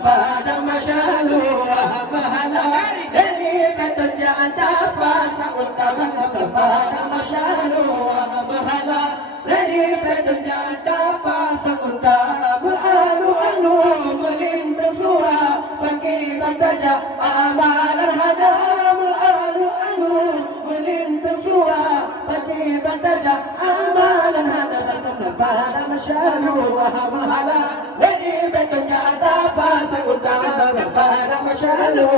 padang masyalu mahala dari beton janda pasang utama padang masyalu mahala dari beton janda pasang utama alu-alu melintas suara pagi bantaja amalan hadam alu-alu melintas suara pagi bantaja amalan hadam padang masyalu mahala dari beton janda pasang utama padang masyalu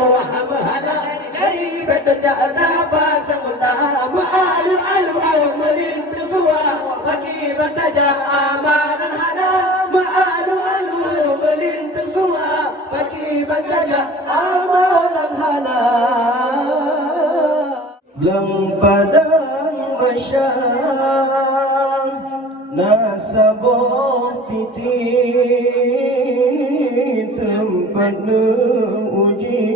mahala dari beton janda pasang utama alu-alu melintas suara pagi bantaja amalan hadam alu-alu melintas suara pagi bantaja amalan hadam Belang padang masyarakat Nasabah titik tempat uji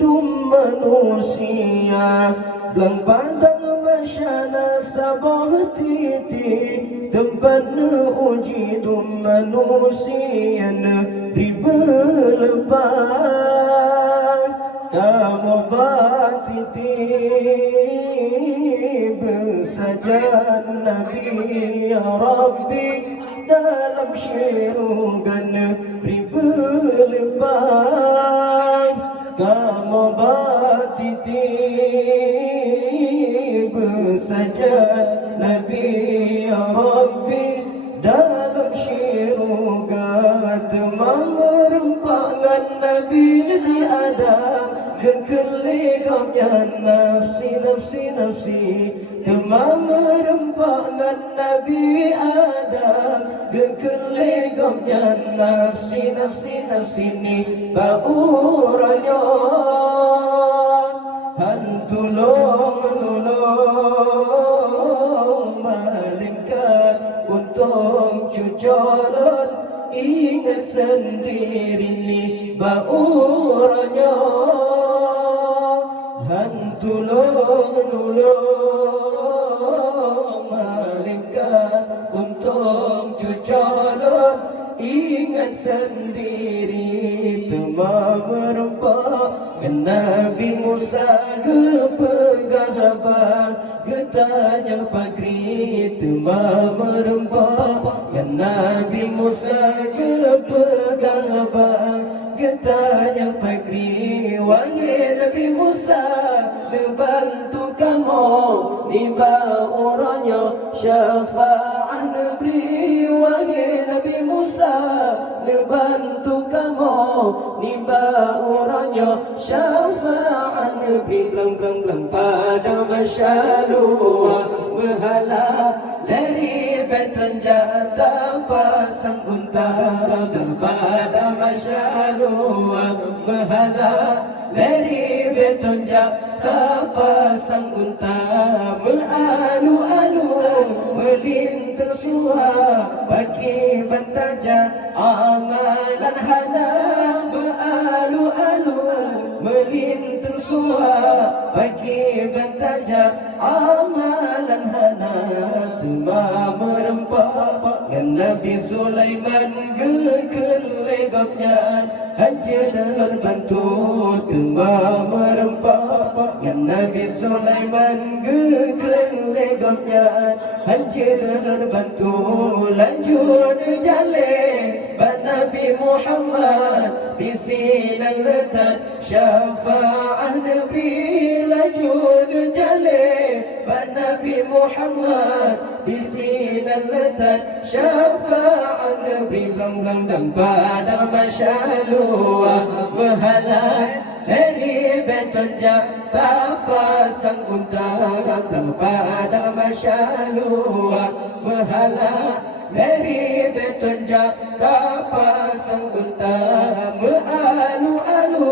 Dum manusia Belang padang masyarakat Nasabah titik tempat uji Dum manusia negeri berlepas Kamu batiti bersajad Nabi ya Rabbi dalam syirugan negeri berlepas Kamu batiti bersajad Nabi ya Rabbi dalam syirugan Temang merempangan Nabi di Adam Kekeligomnya nafsi, nafsi, nafsi Temang merempangan Nabi Adam Kekeligomnya nafsi, nafsi, nafsi Ni bauranya Hantulong malingkan untung cucolot Ingat sendiri ni bauranya Hantulong malingkan untung cucolot Ingat sendiri temam merempak Nabi Musa kepegang abang Getanya pagri temam merempak Nabi Musa kepegang abang Getanya pagri Wahai Nabi Musa Membantu kamu Niba orangnya Syafa'ah Nabi Wahai Nabi Musa Membantu kamu Niba orangnya Syafa'ah Nabi Belang-belang pada masyaluah Mehala dari beton jata pasang unta pada masyaluah Mehala dari beton jata pasang unta Mealu-alu melintas suara bagi bantaja amalan hana Mealu-alu melintas suara bagi bantaja amalan hana Tuma merempak dengan Nabi Sulaiman kekelegapnya Haji dalam bantu Tuma merempak dengan Nabi Sulaiman kekelegapnya Haji dalam bantu lanjut jalan Nabi Muhammad di sinan letak syafa'ah Nabi lanjut jalan Nabi Muhammad di sinan letak syafa'ah Nabi Lang-lang dan pada masyaluah Mehala dari beton jata pasang unta Lang pada masyaluah Mehala dari beton jata pasang unta Mealu-alu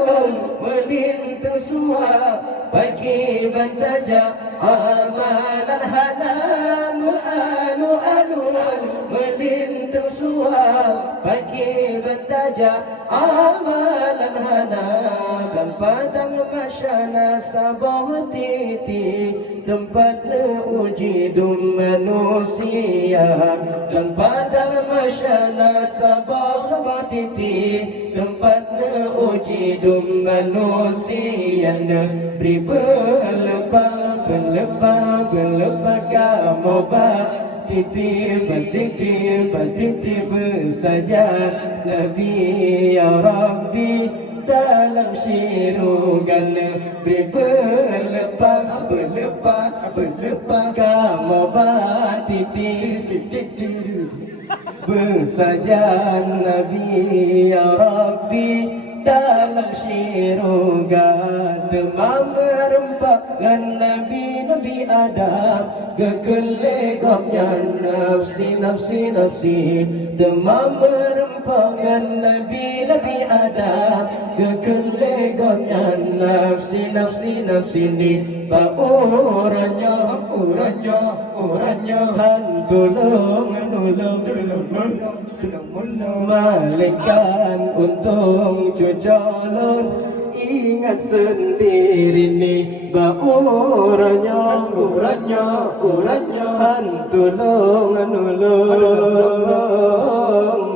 melintas suara pagi bantaja amalan hana Mealu-alu melintas suara pagi bertaja amalan hana dan padang masyana sabah titi tempat uji manusia dan padang masyana sabah titi tempat uji manusia beri berlepas kamu titip saja Nabi ya Rabbi dalam sirugan beri berlepas kamu titip bersaja Nabi ya Rabbi dalam siruga demam merempak dengan Nabi Adam kekelegapnya nafsi demam merempak dengan Nabi Adam kekelegapnya nafsi ni orangnya tolong malaikat untung cucolon ingat sendiri ni orangnya tolong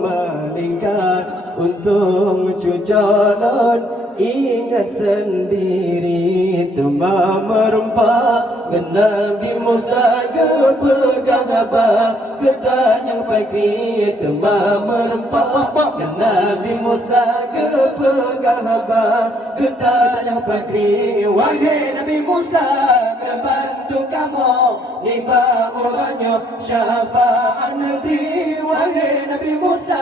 malaikat untung cucolon ingat sendiri temam merempak Nabi Musa kepegang abah ketanyang pagi temam merempak Nabi Musa kepegang abah ketanyang pagi wahai Nabi Musa membantu kamu niba orangnya syafaat Nabi wahai Nabi Musa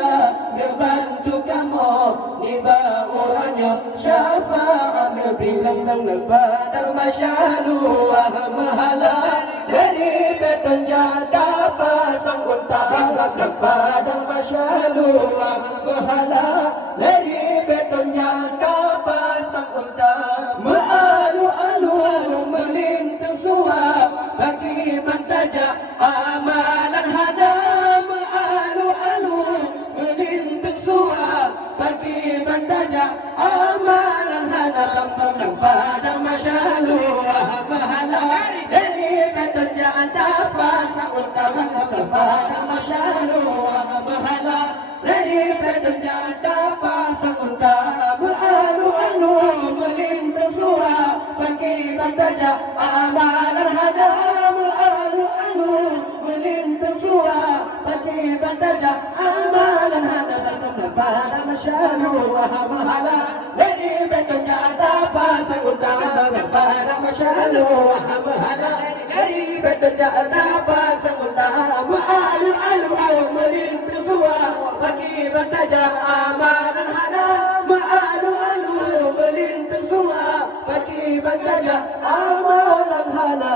membantu kamu niba orangnya syafaat Nabi lang padang masyalu mahala dari beton jada pasang unta padang masyalu mahala dari beton jada pasang unta maalu melintang suap bagi bantaja amalan hana maalu melintang suap bagi bantaja amalan hana lam padang masyalu mahala dari beton jada pasang unta padang masyalu mahala dari beton jada pasang unta maalu melintang suap bagi bantaja amalan hana maalu melintang suap bagi bantaja amalan hana padang masyalu mahala dari beton jada pasang unta padang masyalu mahala dari beton jada pasang unta maalu melintang suap bagi bantaja amalan hana maalu melintang suap bagi bantaja amalan hana